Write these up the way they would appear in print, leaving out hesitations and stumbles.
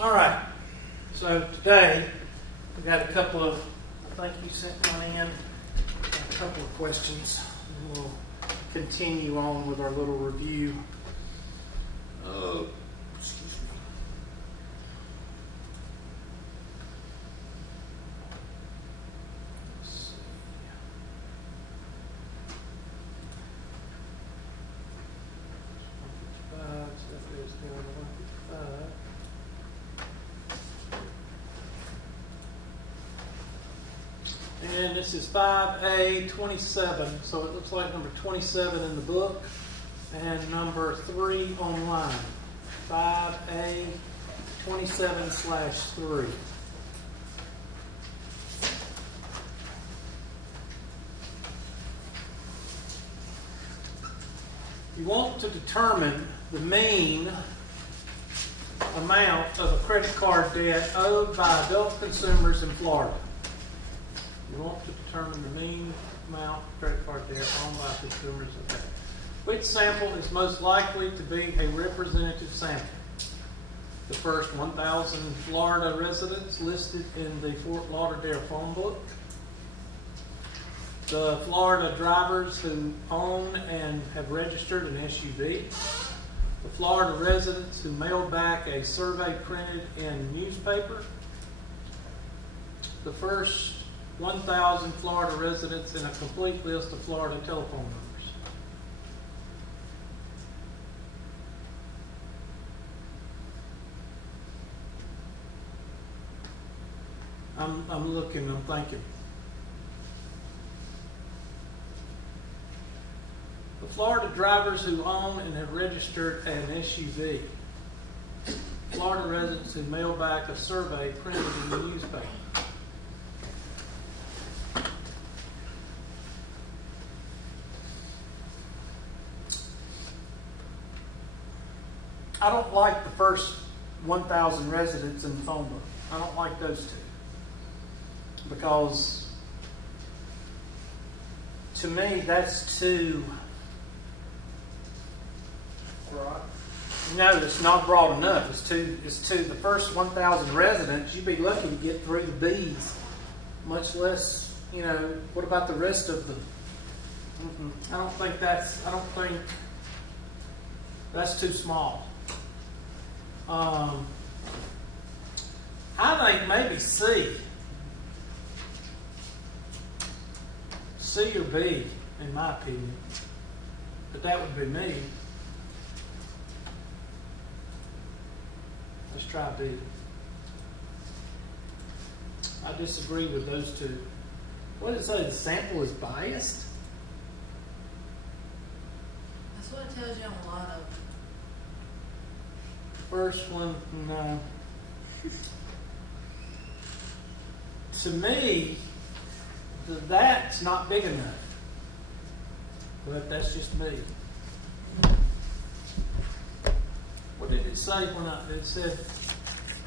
All right, so today we got a couple of, I think you sent one in, a couple of questions. We'll continue on with our little review. Excuse me. Let's see. And this is 5A27, so it looks like number 27 in the book and number 3 online. 5A27/3. You want to determine the mean amount of a credit card debt owed by adult consumers in Florida. You want to determine the mean amount of credit card debt owned by consumers. Okay. Which sample is most likely to be a representative sample? The first 1,000 Florida residents listed in the Fort Lauderdale phone book. The Florida drivers who own and have registered an SUV. The Florida residents who mailed back a survey printed in newspaper. The first 1,000 Florida residents in a complete list of Florida telephone numbers. I'm looking, I'm thinking. The Florida drivers who own and have registered an SUV. Florida residents who mail back a survey printed in the newspaper. I don't like the first 1,000 residents in the phone book. I don't like those two. Because to me, that's too broad. No, it's not broad enough. It's too the first 1,000 residents, you'd be lucky to get through the B's, much less, you know, what about the rest of them? I don't think that's too small. I think maybe C or B, in my opinion. But that would be me. Let's try B. I disagree with those two. What does it say? The sample is biased? That's what it tells you on a lot of. First one, no. To me, that's not big enough. But that's just me. What did it say when it said,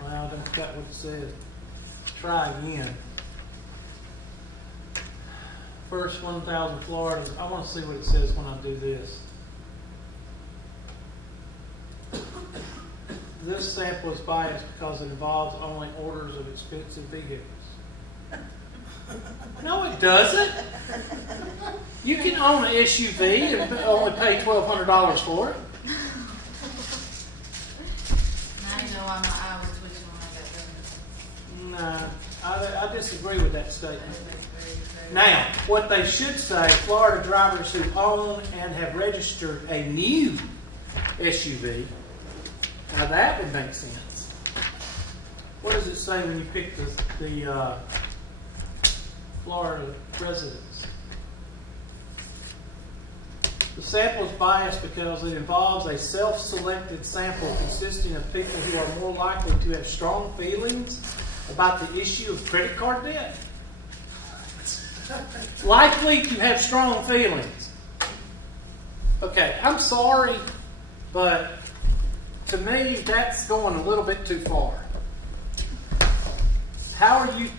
well, I don't forget what it said. Try again. First 1,000 Floridas. I want to see what it says when I do this. This sample is biased because it involves only orders of expensive vehicles. No, it doesn't. You can own an SUV and only pay $1,200 for it. Now you know why my eye was twitching when I got done. No, I disagree with that statement. Now, what they should say, Florida drivers who own and have registered a new SUV. Now that would make sense. What does it say when you pick the Florida residents? The sample is biased because it involves a self-selected sample consisting of people who are more likely to have strong feelings about the issue of credit card debt. Likely to have strong feelings. Okay, I'm sorry, but to me, that's going a little bit too far. How are you...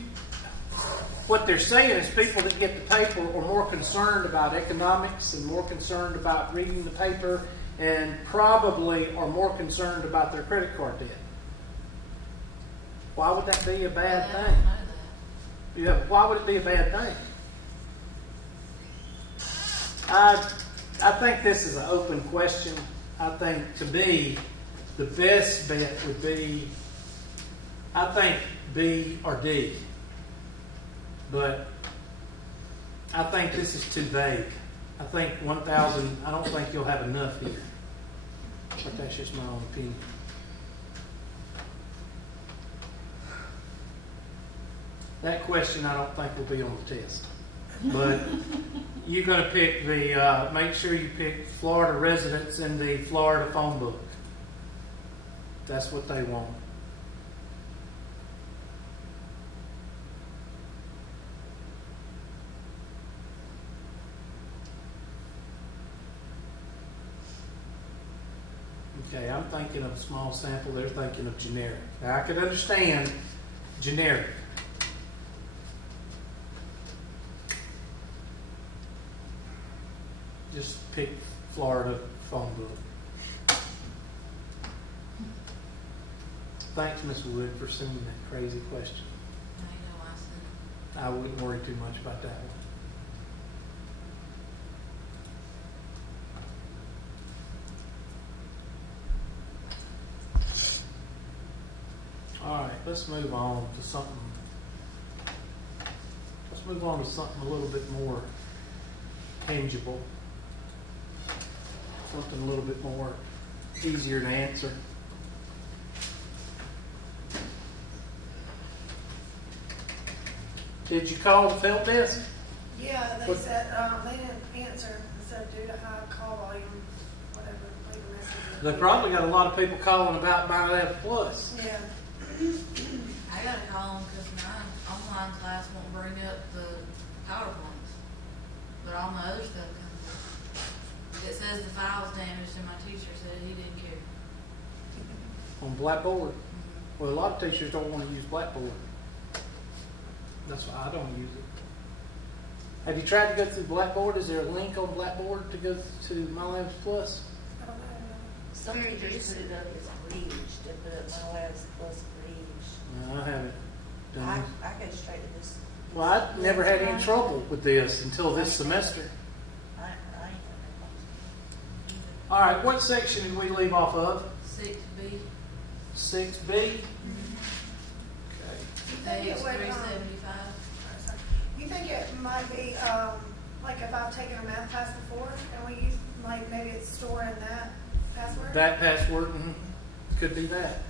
What they're saying is people that get the paper are more concerned about economics and more concerned about reading the paper and probably are more concerned about their credit card debt. Why would that be a bad Well, I thing? don't know that. Yeah, why would it be a bad thing? I think this is an open question. I think, to me, the best bet would be, I think, B or D. But I think this is too vague. I think 1,000, I don't think you'll have enough here. But that's just my own opinion. That question I don't think will be on the test. But you're going to pick the, make sure you pick Florida residents in the Florida phone book. That's what they want. Okay, I'm thinking of a small sample. They're thinking of generic. Now, I could understand generic. Just pick Florida phone book. Thanks, Ms. Wood, for sending that crazy question. Now you know why I said it. I wouldn't worry too much about that one. All right, let's move on to something. Let's move on to something a little bit more tangible. Something a little bit more easier to answer. Did you call the help desk? Yeah, they said they didn't answer. They said due to high call volume, whatever, leave a message. They probably got a lot of people calling about Buy Left Plus. Yeah. I gotta call them because my online class won't bring up the PowerPoints, but all my other stuff comes up. It says the file's damaged, and my teacher said he didn't care. On Blackboard. Well, a lot of teachers don't want to use Blackboard. That's why I don't use it. Have you tried to go through Blackboard? Is there a link on Blackboard to go to My Labs Plus? I don't know. Some teachers put it up as bridge, they put up My Labs Plus bridge. No, I haven't done I it. go straight to this. Well, I never had any trouble with this until this semester. I ain't got All right, what section did we leave off of? 6B, 6B? You think page it would, 375. you think it might be like if I've taken a math class before and we use like maybe it's stored in that password? That password could be that.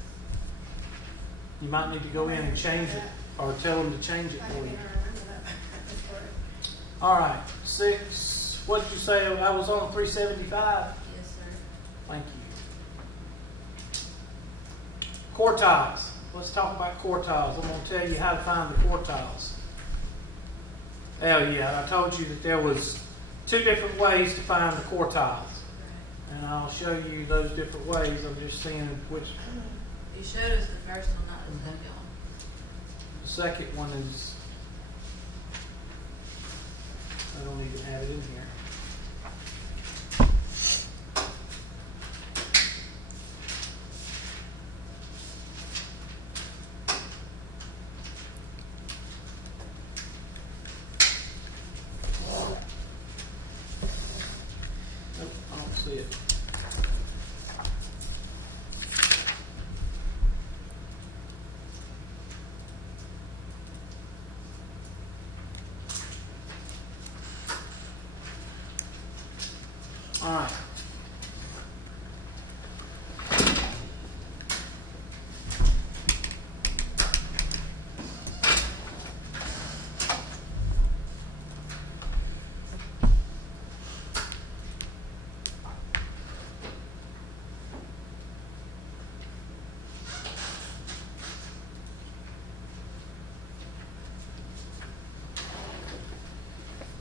You might need to go in and change it or tell them to change it I for can't you. even remember that password. All right, 6. What did you say? I was on 375. Yes, sir. Thank you. Quartiles. Let's talk about quartiles. I'm going to tell you how to find the quartiles. Oh yeah, I told you that there was 2 different ways to find the quartiles. And I'll show you those different ways. I'm just seeing which. You showed us the first one, not the second one. The second one is, I don't even have it in here. Nope, I don't see it. All right.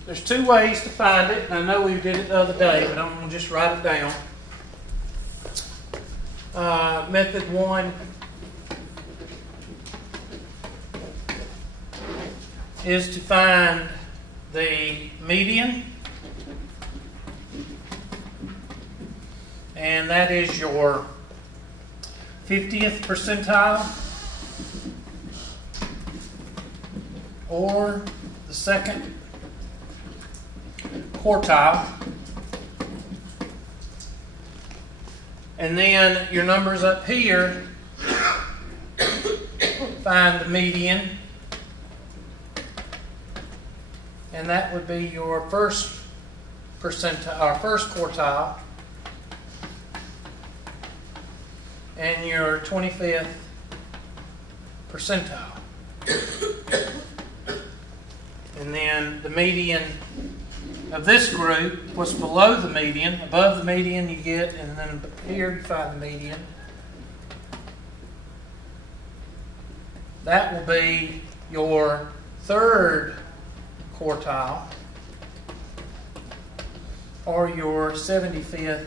There's 2 ways to find it, and I know we did it the other day, but I'm going to just write it down. Method 1 is to find the median, and that is your 50th percentile. or the second quartile. And then your numbers up here, find the median. And that would be your first percentile, or first quartile, and your 25th percentile. And then the median of this group was below the median. Above the median you get, and then here you find the median. That will be your third quartile, or your 75th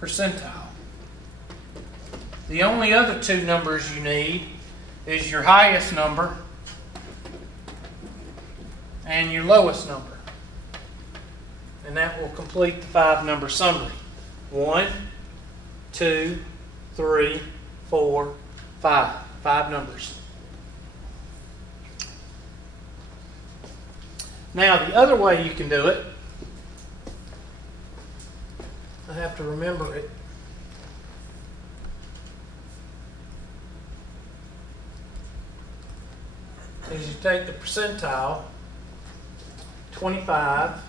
percentile. The only other two numbers you need is your highest number and your lowest number. And that will complete the 5-number summary. 1, 2, 3, 4, 5. 5 numbers. Now, the other way you can do it, I have to remember it, is you take the percentile, 25,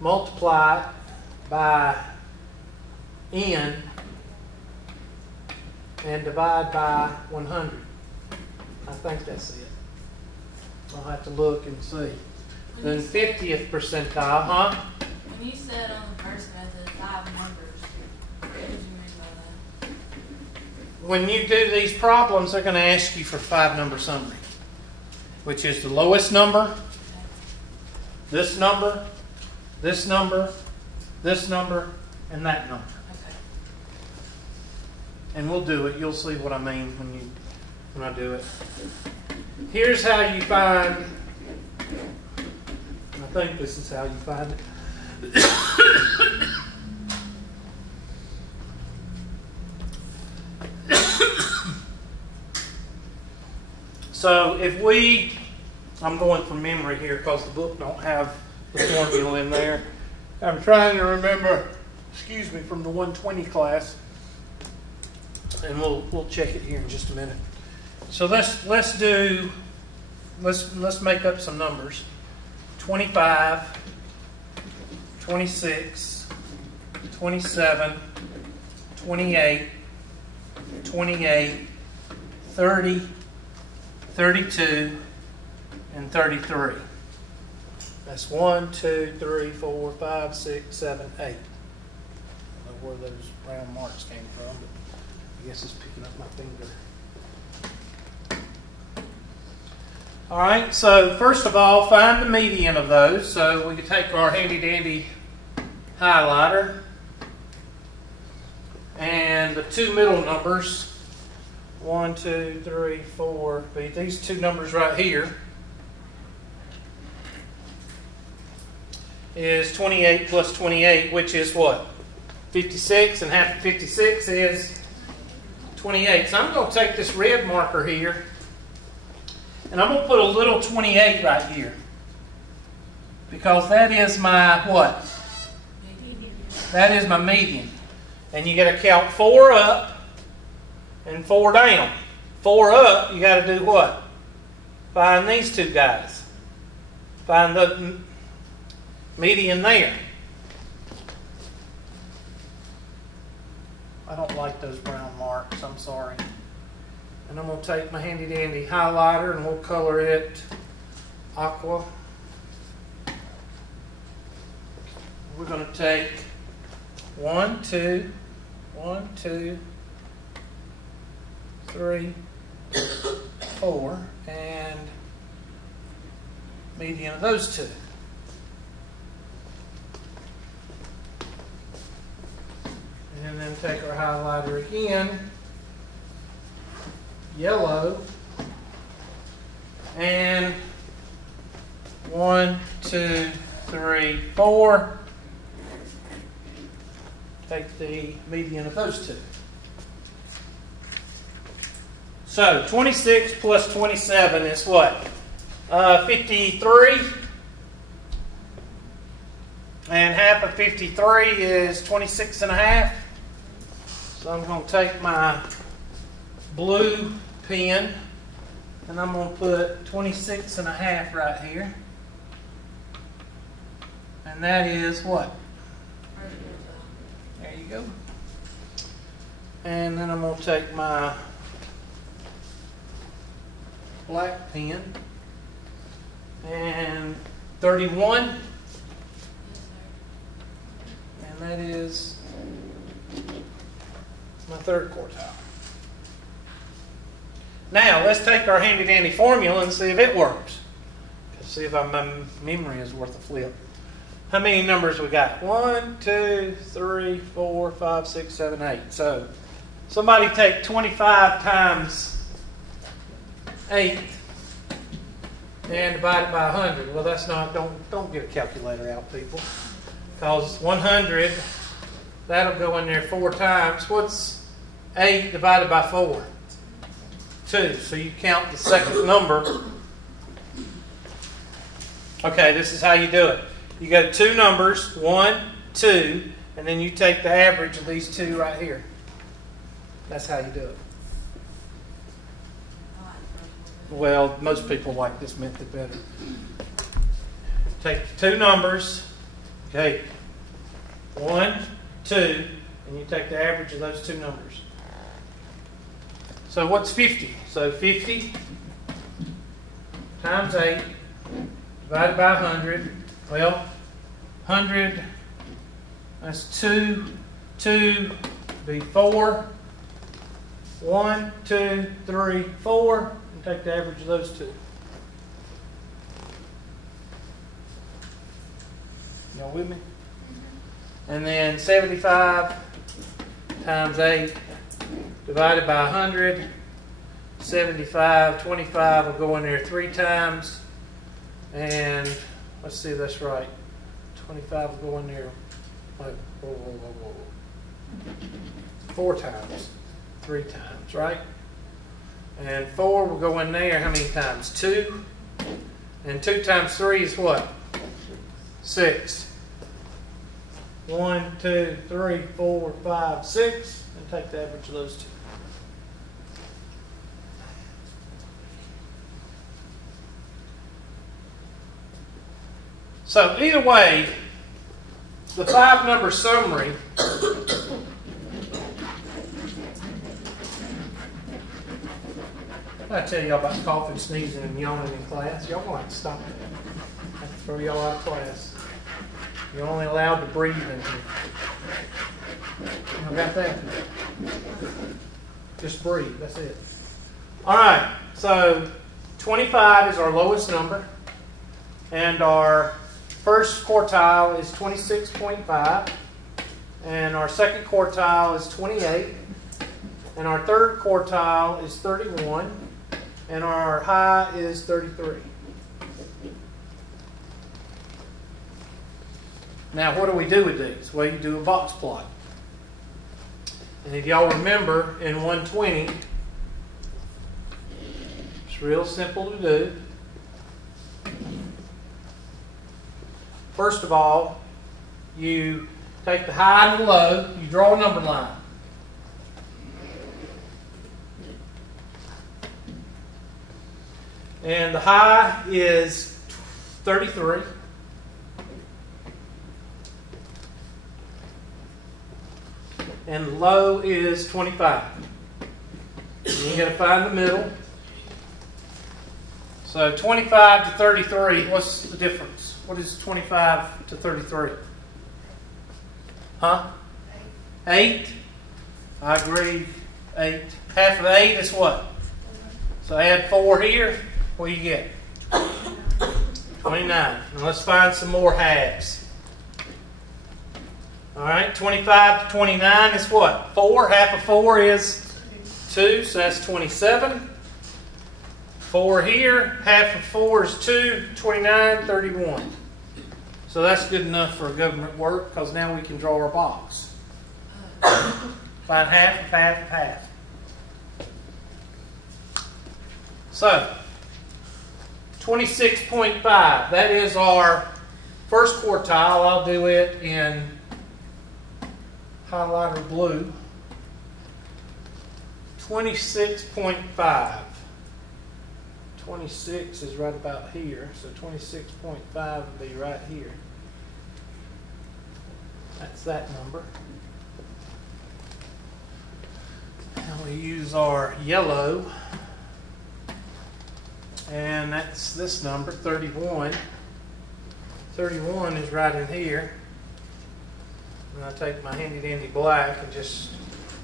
multiply it by n, and divide by 100. I think that's it. I'll have to look and see. Then 50th percentile, huh? When you said on the first method 5 numbers, what did you mean by that? When you do these problems, they're going to ask you for 5-number summary, which is the lowest number, this number, this number, this number, and that number. Okay. And we'll do it. You'll see what I mean when I do it. Here's how you find, I think this is how you find it. So if I'm going from memory here because the book don't have the formula in there. I'm trying to remember, from the 120 class. And we'll check it here in just a minute. So let's make up some numbers. 25, 26, 27, 28, 28, 30, 32, and 33. That's 1, 2, 3, 4, 5, 6, 7, 8. I don't know where those round marks came from, but I guess it's picking up my finger. All right, so first of all, find the median of those. So we can take our handy-dandy highlighter and the two middle numbers, 1, 2, 3, 4, be these two numbers right here, is 28 plus 28, which is what? 56, and half of 56 is 28. So I'm going to take this red marker here, and I'm going to put a little 28 right here. Because that is my what? That is my median. And you got to count 4 up and 4 down. 4 up, you got to do what? Find these two guys. Find the median there. I don't like those brown marks, I'm sorry. And I'm going to take my handy dandy highlighter and we'll color it aqua. We're going to take 1, 2, 1, 2, 3, 4, and median of those two. And then take our highlighter again, yellow, and 1, 2, 3, 4. Take the median of those two. So 26 plus 27 is what? 53. And half of 53 is 26 and a half. So I'm going to take my blue pen and I'm going to put 26 and a half right here. And that is what? There you go. And then I'm going to take my black pen and 31. And that is my third quartile. Now, let's take our handy-dandy formula and see if it works. See if my memory is worth a flip. How many numbers we got? 1, 2, 3, 4, 5, 6, 7, 8. So, somebody take 25 times 8 and divide it by 100. Well, that's not, don't get a calculator out, people. Because 100, that'll go in there 4 times. What's 8 divided by 4? 2. So you count the second number. Okay, this is how you do it. You got 2 numbers, 1, 2, and then you take the average of these 2 right here. That's how you do it. Well, most people like this method better. Take 2 numbers, okay, 1, 2, and you take the average of those 2 numbers. So what's 50? So 50 times 8 divided by 100. Well, 100, that's 2. 2 be 4. 1, 2, 3, 4. And take the average of those 2. Y'all with me? And then 75 times 8 divided by 100. 75, 25 will go in there 3 times. And let's see if that's right. 25 will go in there like 4 times. 3 times, right? And 4 will go in there how many times? 2. And 2 times 3 is what? 6. 1, 2, 3, 4, 5, 6. And take the average of those 2. So either way, the 5-number summary I tell y'all about coughing, sneezing, and yawning in class. Y'all going to have to stop that. I have to throw y'all out of class. You're only allowed to breathe in here. Y'all got that? Just breathe. That's it. All right. So 25 is our lowest number. And our first quartile is 26.5. And our second quartile is 28. And our third quartile is 31. And our high is 33. Now, what do we do with these? Well, you do a box plot. And if y'all remember, in 120, it's real simple to do. First of all, you take the high and the low, you draw a number line. And the high is 33. And the low is 25. And you got to find the middle. So 25 to 33, what's the difference? What is 25 to 33? Huh? 8. I agree. 8. Half of 8 is what? So add 4 here. What do you get? 29. Now let's find some more halves. Alright, 25 to 29 is what? 4. Half of 4 is 2, so that's 27. 4 here. Half of 4 is 2. 29, 31. So that's good enough for government work because now we can draw our box. Find half of half of half. So, 26.5. That is our first quartile. I'll do it in highlighter blue. 26.5. 26 is right about here, so 26.5 would be right here. That's that number. And we use our yellow, and that's this number, 31. 31 is right in here. And I take my handy dandy black and just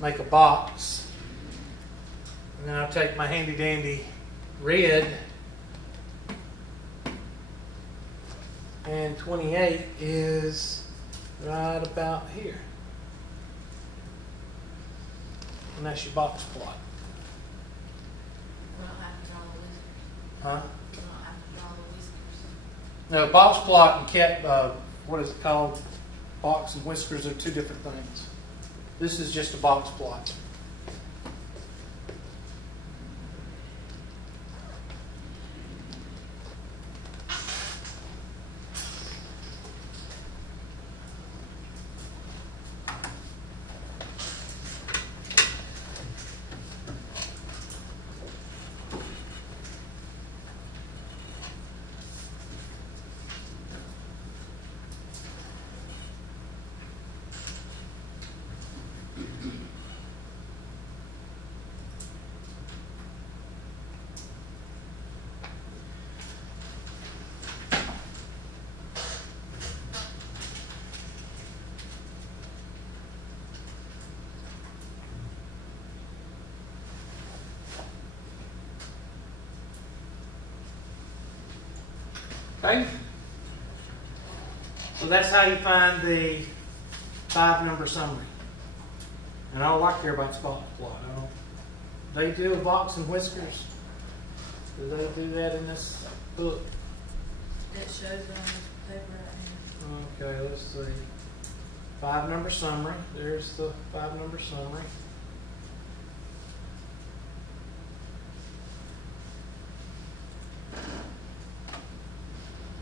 make a box. And then I take my handy dandy red, and 28 is right about here. And that's your box plot. We don't have to draw the whiskers. Huh? We don't have to draw the whiskers. No, box plot and what is it called? Box and whiskers are two different things. This is just a box plot. Okay? So that's how you find the 5-number summary. And I don't like to care about box plot. They do box and whiskers. Do they do that in this book? It shows it on this paper right here. Okay, let's see. 5-number summary. There's the 5-number summary.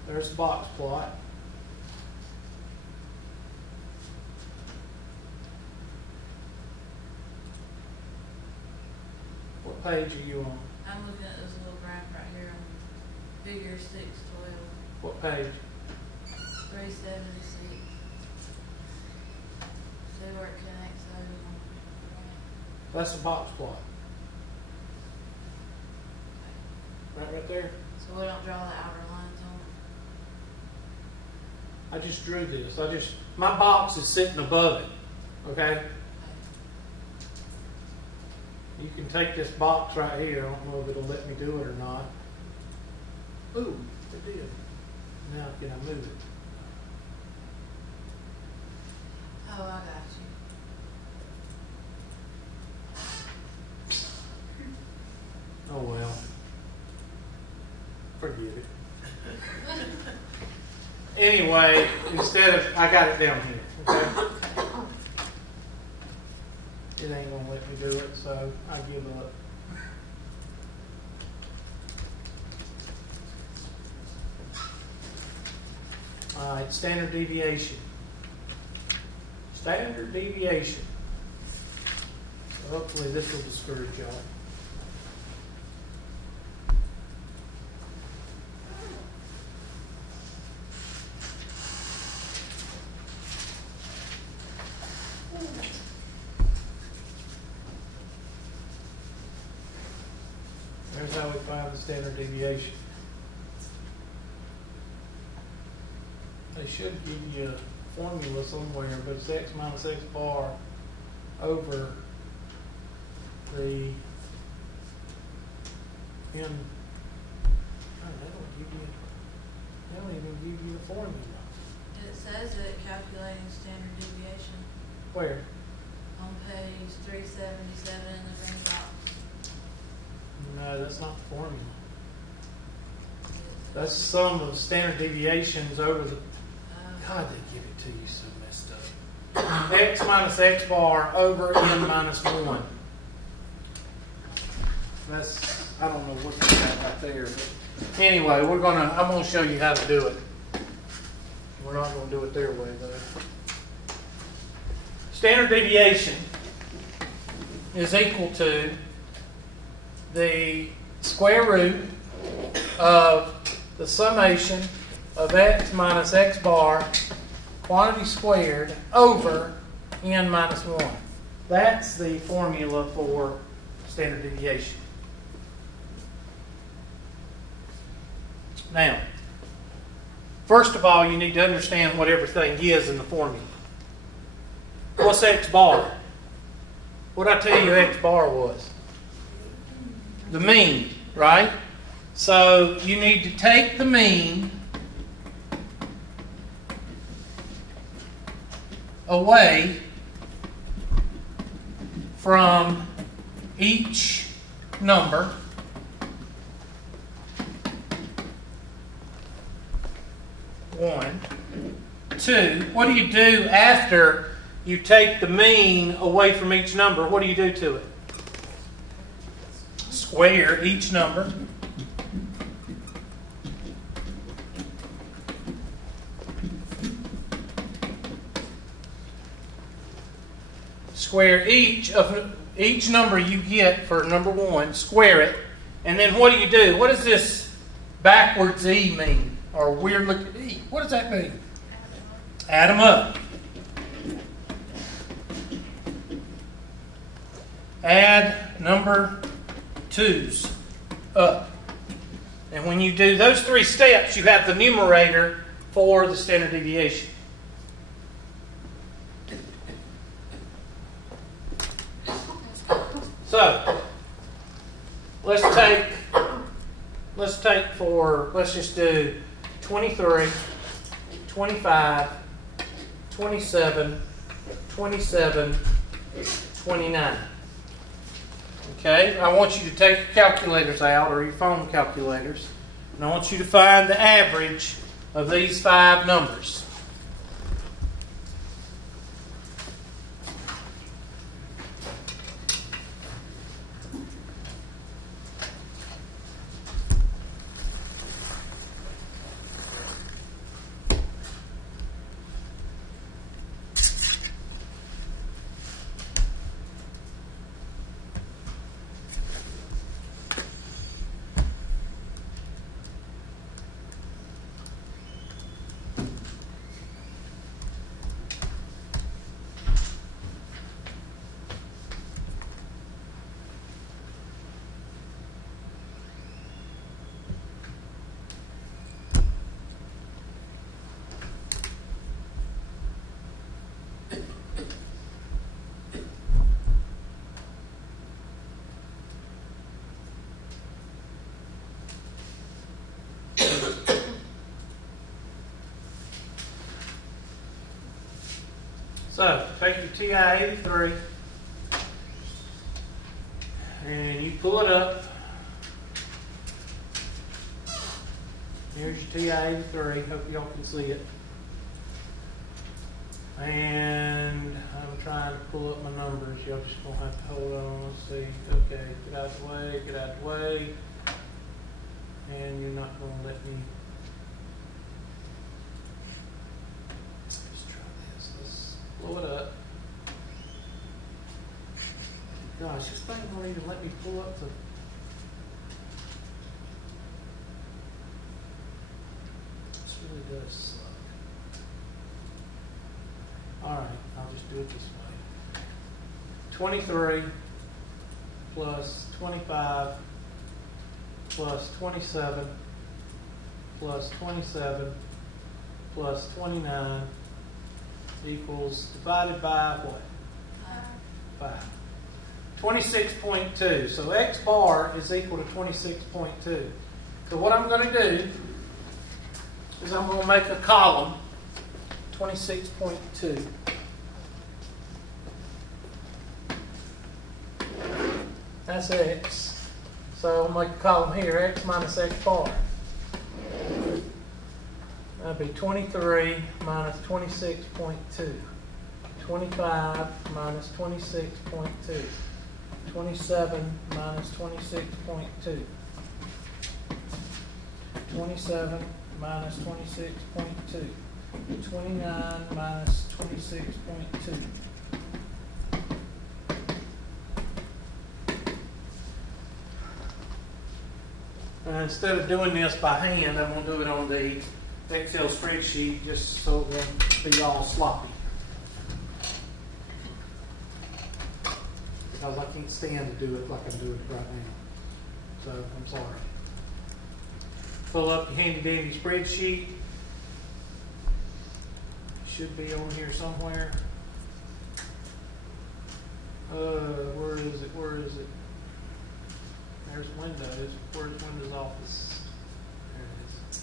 There's the box plot. What page are you on? I'm looking at this little graph right here on figure 612. What page? 376. See where it connects over. That's the box plot. Right there. So we don't draw the outer lines on it. I just drew this. My box is sitting above it. Okay? You can take this box right here. I don't know if it'll let me do it or not. Ooh, it did. Now can I move it? Oh, I got you. Oh well. Forget it. Anyway, I got it down here. Okay? It ain't gonna let me do it, so I give up. Alright, standard deviation. Standard deviation. So hopefully this will discourage y'all. Here's how we find the standard deviation. They should give you a formula somewhere, but it's x minus x bar over the n. Oh, they don't even give you the formula. It says it calculating standard deviation Where? on page 377 in the green box. No, that's not the formula. That's the sum of standard deviations over the. God, they give it to you so messed up. X minus x bar over n minus 1. That's I don't know what you got right there. But anyway, I'm going to show you how to do it. We're not going to do it their way, though. Standard deviation is equal to the square root of the summation of x minus x bar quantity squared over n minus 1. That's the formula for standard deviation. Now, first of all, you need to understand what everything is in the formula. What's x bar? What did I tell you x bar was? The mean, right? So you need to take the mean away from each number. One. Two. What do you do after you take the mean away from each number? What do you do to it? Square each number. Square each number you get for number 1, square it, and then what do? What does this backwards E mean? Or weird looking E? What does that mean? Add them up. Add number 2's up. And when you do those 3 steps, you have the numerator for the standard deviation. So, let's just do 23, 25, 27, 27, 29. Okay, I want you to take your calculators out, or your phone calculators, and I want you to find the average of these 5 numbers. So, take your TI-83 and you pull it up. Here's your TI-83. Hope y'all can see it. And I'm trying to pull up my numbers. Y'all just gonna have to hold on. Let's see. Okay, get out of the way, get out of the way. And you're not gonna let me. Pull it up. Gosh, this thing won't even let me pull up the. This really does suck. Alright, I'll just do it this way. 23 plus 25 plus 27 plus 27 plus 29 equals divided by what? 5. 26.2. So x bar is equal to 26.2. So what I'm going to do is I'm going to make a column, 26.2. That's x. So I'll make a column here, x minus x bar. That'd be 23 minus 26.2. 25 minus 26.2. 27 minus 26.2. 27 minus 26.2. 29 minus 26.2. Instead of doing this by hand, I'm going to do it on the Excel spreadsheet just so it won't be all sloppy. Because I can't stand to do it like I'm doing it right now. So I'm sorry. Pull up your handy dandy spreadsheet. Should be on here somewhere. Where is it? Where is it? There's Windows. Where's Windows Office? There it is.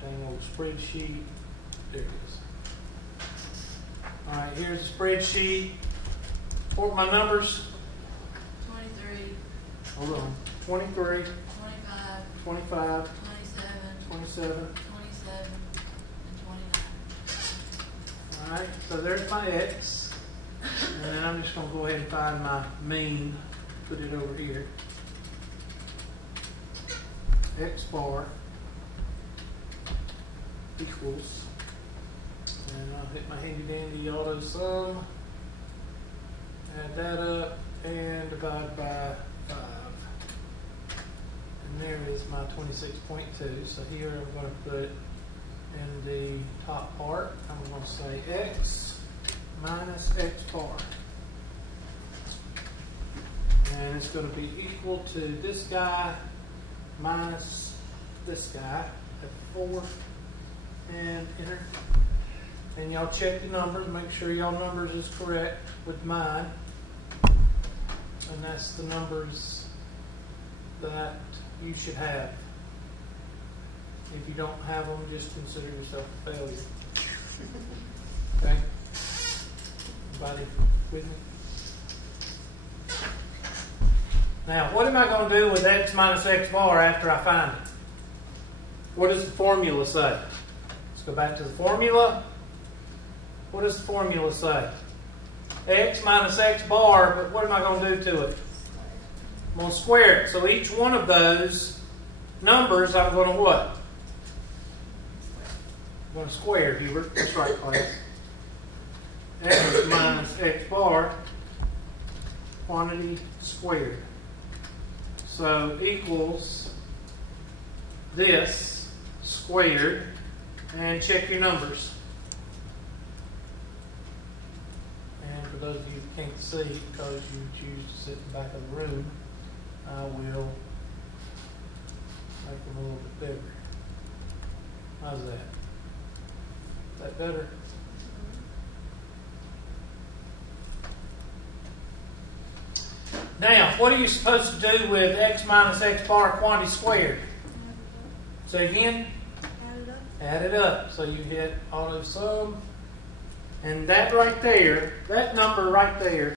Dang old spreadsheet. There it is. Alright, here's the spreadsheet. What are my numbers? 23. Hold on. 23, 25. 25, 27. 27. 27. And 29. Alright, so there's my X. And then I'm just going to go ahead and find my mean. Put it over here. X bar equals, and I'll hit my handy dandy auto sum, add that up, and divide by 5. And there is my 26.2. So here I'm going to put in the top part, I'm going to say X minus X bar. And it's going to be equal to this guy minus this guy at 4, and enter. And y'all check the numbers, make sure y'all numbers is correct with mine. And that's the numbers that you should have. If you don't have them, just consider yourself a failure. Okay? Everybody with me? Now, what am I going to do with X minus X bar after I find it? What does the formula say? Let's go back to the formula. What does the formula say? X minus X bar, but what am I going to do to it? I'm going to square it. So each one of those numbers, I'm going to what? I'm going to square, Hubert. That's right, class. X minus X bar, quantity squared. So equals this squared, and check your numbers. And for those of you who can't see because you choose to sit in the back of the room, I will make them a little bit bigger. How's that? Is that better? Now, what are you supposed to do with X minus X bar quantity squared? Say again? Add it up. Add it up. So you hit auto sum. And that right there, that number right there,